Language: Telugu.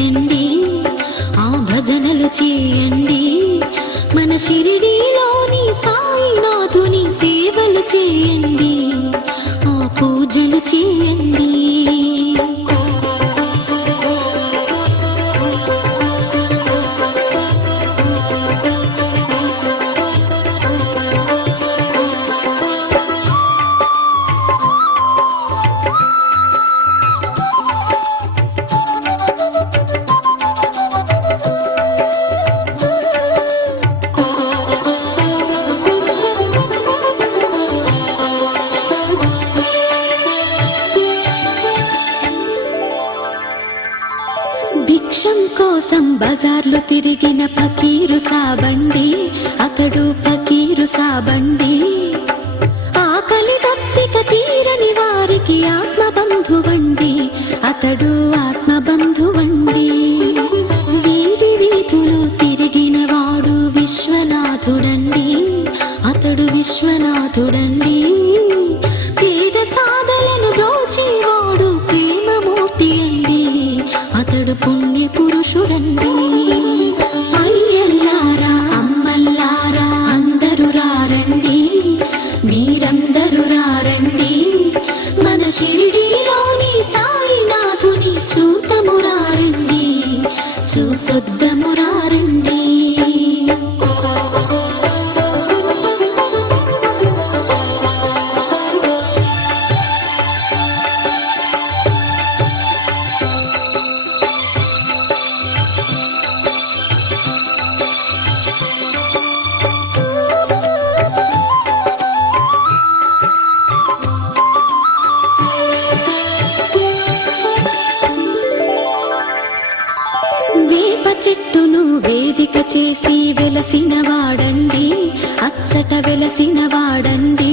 చెయ్యండి, ఆ భజనలు చేయండి, మన షిరిడీలోని సాయినాథుని సేవలు చేయండి, ఆ పూజలు చేయండి. భిక్షం కోసం బజార్లు తిరిగిన ఫకీరు సాబండి, అతడు ఫకీరు సాబండి. ఆకలి దప్పిక తీరని వారికి ఆత్మబంధువండి, అతడు ఆత్మబంధువండి. వీధి వీధులు తిరిగిన వాడు విశ్వనాథుడండి, అతడు విశ్వనాథుడండి. పేద సాధలను దోచేవాడు ప్రేమమూర్తి అండి, అతడు పుణ్య పురుషుడండి. అయ్యల్లారా అమ్మల్లారా అందరూ రారండి, మీరందరూ రారండి, మన షిరిడీలోని సాయినాథుని చూతము రారండి, చూసొద్దము రారండి. వేప చెట్టును వేదిక చేసి వెలసిన వాడండి, అచ్చట వెలసిన వాడండి.